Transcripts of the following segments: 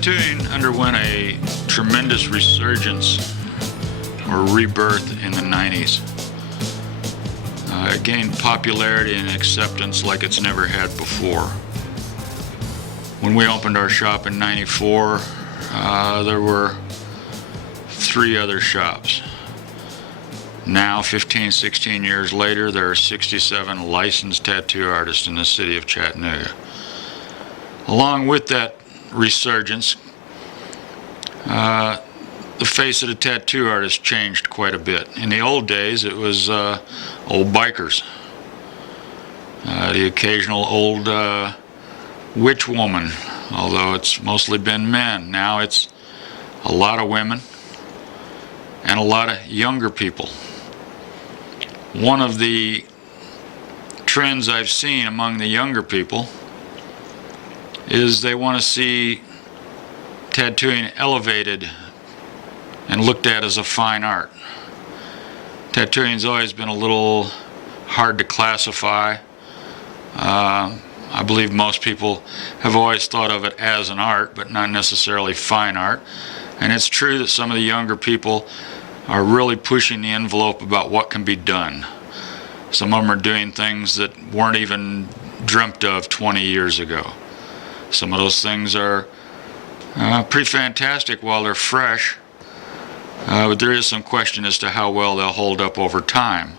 Tattooing underwent a tremendous resurgence or rebirth in the 90s. It gained popularity and acceptance like it's never had before. When we opened our shop in '94, there were 3 other shops. Now, 15, 16 years later, there are 67 licensed tattoo artists in the city of Chattanooga. Along with that resurgence, the face of the tattoo artist changed quite a bit. In the old days, it was old bikers, the occasional old witch woman, although it's mostly been men. Now it's a lot of women and a lot of younger people. One of the trends I've seen among the younger people is they want to see tattooing elevated and looked at as a fine art. Tattooing's always been a little hard to classify. I believe most people have always thought of it as an art, but not necessarily fine art. And it's true that some of the younger people are really pushing the envelope about what can be done. Some of them are doing things that weren't even dreamt of 20 years ago. Some of those things are pretty fantastic while they're fresh, but there is some question as to how well they'll hold up over time.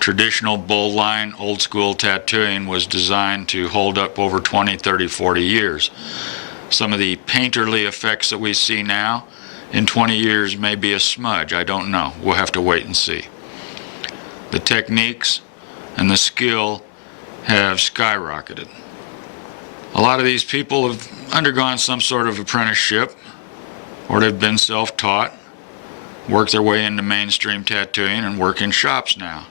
Traditional bold line, old school tattooing was designed to hold up over 20, 30, 40 years. Some of the painterly effects that we see now in 20 years may be a smudge. I don't know. We'll have to wait and see. The techniques and the skill have skyrocketed. A lot of these people have undergone some sort of apprenticeship, or they've been self-taught, worked their way into mainstream tattooing, and work in shops now.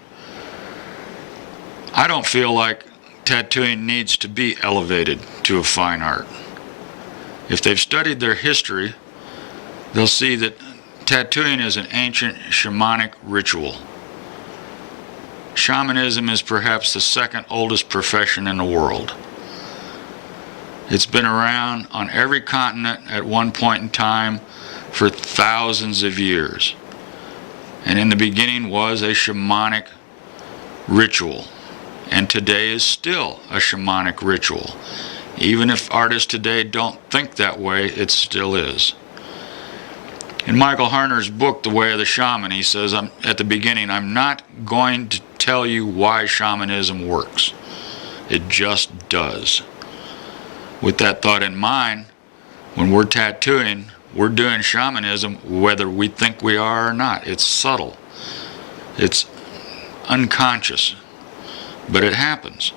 I don't feel like tattooing needs to be elevated to a fine art. If they've studied their history, they'll see that tattooing is an ancient shamanic ritual. Shamanism is perhaps the second oldest profession in the world. It's been around on every continent at one point in time for thousands of years. And in the beginning was a shamanic ritual. And today is still a shamanic ritual. Even if artists today don't think that way, it still is. In Michael Harner's book, The Way of the Shaman, he says, at the beginning, I'm not going to tell you why shamanism works. It just does. With that thought in mind, when we're tattooing, we're doing shamanism whether we think we are or not. It's subtle. It's unconscious. But it happens.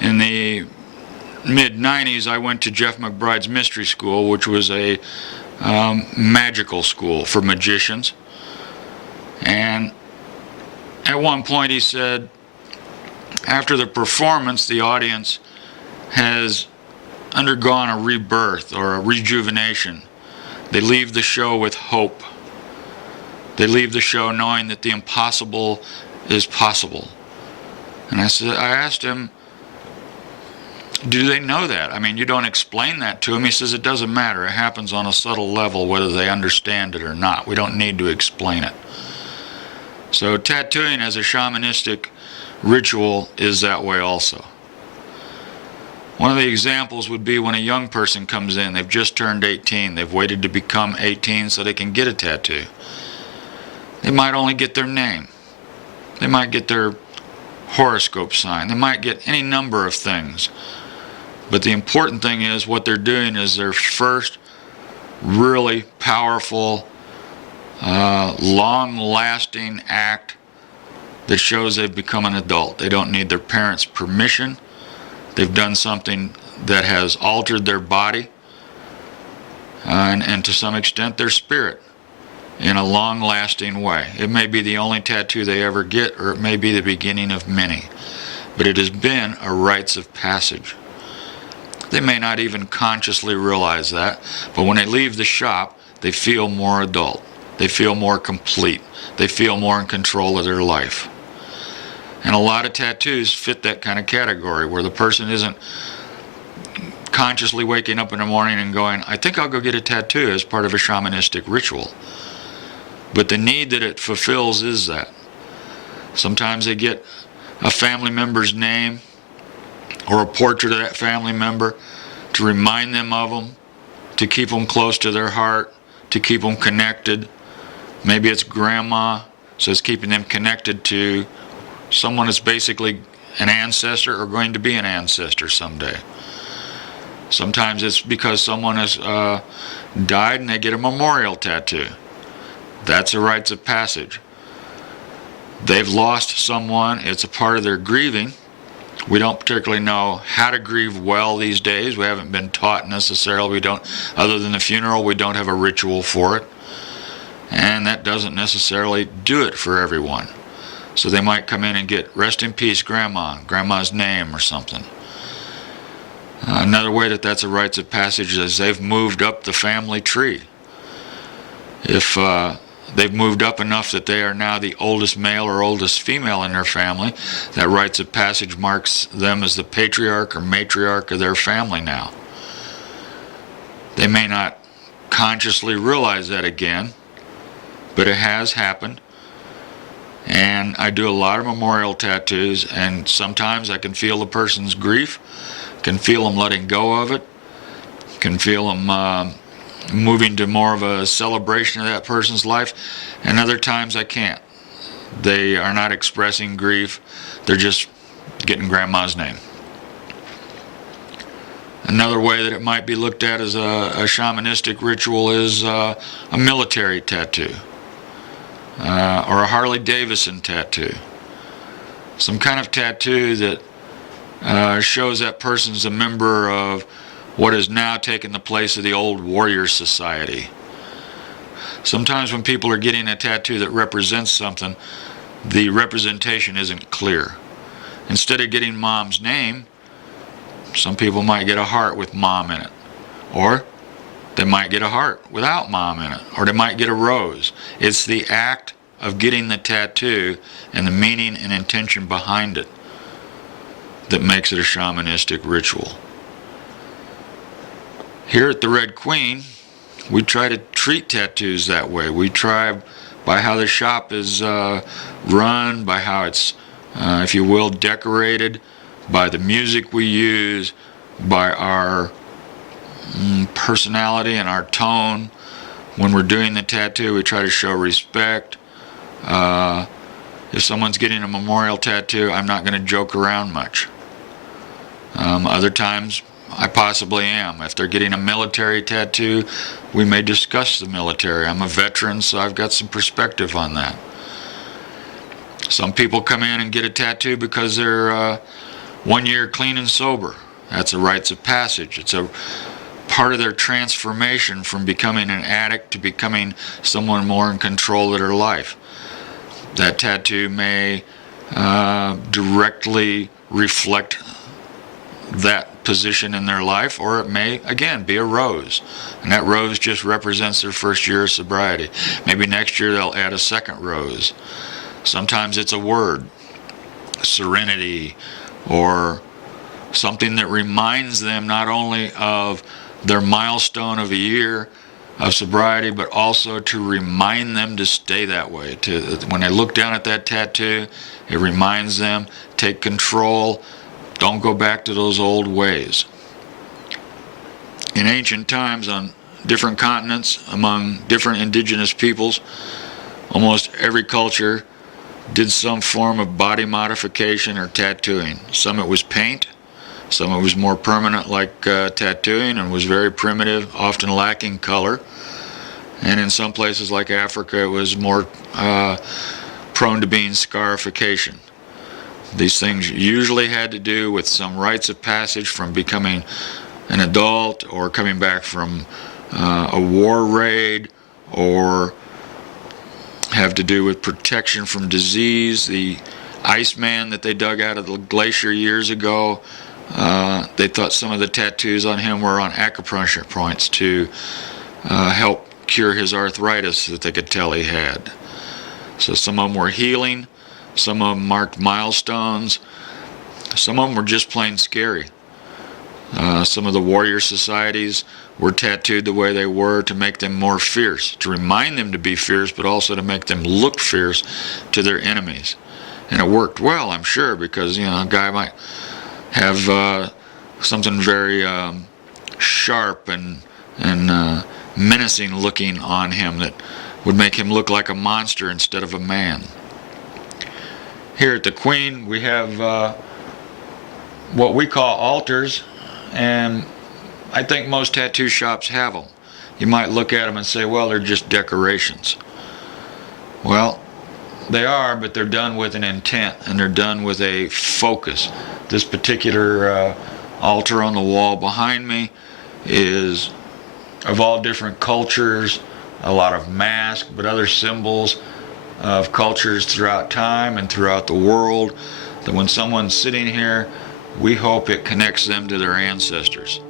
In the mid-90s, I went to Jeff McBride's Mystery School, which was a magical school for magicians. And at one point he said, after the performance, the audience has undergone a rebirth or a rejuvenation. They leave the show with hope. They leave the show knowing that the impossible is possible. And I asked him, do they know that? I mean, you don't explain that to them. He says, it doesn't matter. It happens on a subtle level whether they understand it or not. We don't need to explain it. So tattooing as a shamanistic ritual is that way also. One of the examples would be when a young person comes in. They've just turned 18. They've waited to become 18 so they can get a tattoo. They might only get their name. They might get their horoscope sign. They might get any number of things. But the important thing is what they're doing is their first really powerful, long-lasting act that shows they've become an adult. They don't need their parents' permission. They've done something that has altered their body and to some extent their spirit in a long-lasting way. It may be the only tattoo they ever get, or it may be the beginning of many, but it has been a rites of passage. They may not even consciously realize that, but when they leave the shop, they feel more adult. They feel more complete. They feel more in control of their life. And a lot of tattoos fit that kind of category, where the person isn't consciously waking up in the morning and going, I think I'll go get a tattoo as part of a shamanistic ritual. But the need that it fulfills is that. Sometimes they get a family member's name or a portrait of that family member to remind them of them, to keep them close to their heart, to keep them connected. Maybe it's grandma, so it's keeping them connected to someone that's basically an ancestor or going to be an ancestor someday. Sometimes it's because someone has died and they get a memorial tattoo. That's a rites of passage. They've lost someone, it's a part of their grieving. We don't particularly know how to grieve well these days. We haven't been taught necessarily. We don't, other than the funeral, we don't have a ritual for it. And that doesn't necessarily do it for everyone. So they might come in and get rest in peace grandma, grandma's name or something. Another way that that's a rites of passage is they've moved up the family tree. If they've moved up enough that they are now the oldest male or oldest female in their family, that rites of passage marks them as the patriarch or matriarch of their family now. They may not consciously realize that again, but it has happened. And I do a lot of memorial tattoos, and sometimes I can feel the person's grief, can feel them letting go of it, can feel them moving to more of a celebration of that person's life, and other times I can't. They are not expressing grief, they're just getting grandma's name. Another way that it might be looked at as a shamanistic ritual is a military tattoo, or a Harley Davidson tattoo. Some kind of tattoo that shows that person's a member of what has now taken the place of the old warrior society. Sometimes when people are getting a tattoo that represents something, the representation isn't clear. Instead of getting mom's name, some people might get a heart with mom in it. Or they might get a heart without mom in it. Or they might get a rose. It's the act of getting the tattoo and the meaning and intention behind it that makes it a shamanistic ritual. Here at the Red Queen, we try to treat tattoos that way. We try by how the shop is run, by how it's, if you will, decorated, by the music we use, by our personality and our tone. When we're doing the tattoo, we try to show respect. If someone's getting a memorial tattoo, I'm not going to joke around much. Other times, I possibly am. If they're getting a military tattoo, we may discuss the military. I'm a veteran, so I've got some perspective on that. Some people come in and get a tattoo because they're 1 year clean and sober. That's a rites of passage. It's a part of their transformation from becoming an addict to becoming someone more in control of their life. That tattoo may directly reflect that position in their life, or it may, again, be a rose. And that rose just represents their first year of sobriety. Maybe next year they'll add a second rose. Sometimes it's a word, serenity, or something that reminds them not only of their milestone of a year of sobriety, but also to remind them to stay that way. When they look down at that tattoo, it reminds them, take control, don't go back to those old ways. In ancient times, on different continents, among different indigenous peoples, almost every culture did some form of body modification or tattooing. Some it was paint, some it was more permanent like tattooing and was very primitive, often lacking color. And in some places like Africa, it was more prone to being scarification. These things usually had to do with some rites of passage from becoming an adult or coming back from a war raid, or have to do with protection from disease. The Iceman that they dug out of the glacier years ago, they thought some of the tattoos on him were on acupuncture points to help cure his arthritis that they could tell he had. So some of them were healing, some of them marked milestones, some of them were just plain scary. Some of the warrior societies were tattooed the way they were to make them more fierce, to remind them to be fierce, but also to make them look fierce to their enemies. And it worked well, I'm sure, because a guy might have something very sharp and menacing looking on him that would make him look like a monster instead of a man. Here at the Queen, we have what we call altars, and I think most tattoo shops have them. You might look at them and say, well, they're just decorations. Well, they are, but they're done with an intent, and they're done with a focus. This particular altar on the wall behind me is of all different cultures, a lot of masks, but other symbols of cultures throughout time and throughout the world, that when someone's sitting here, we hope it connects them to their ancestors.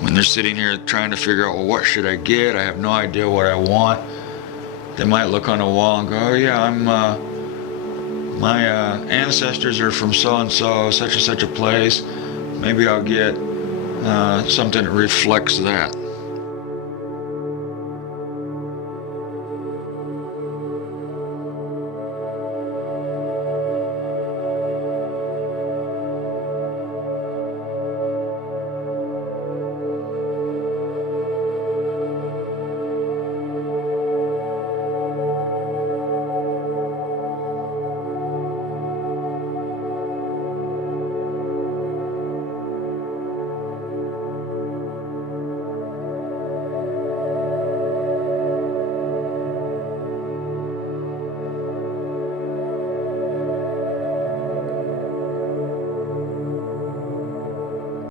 When they're sitting here trying to figure out, well, what should I get? I have no idea what I want. They might look on a wall and go, oh yeah, my ancestors are from so-and-so, such and such a place. Maybe I'll get something that reflects that.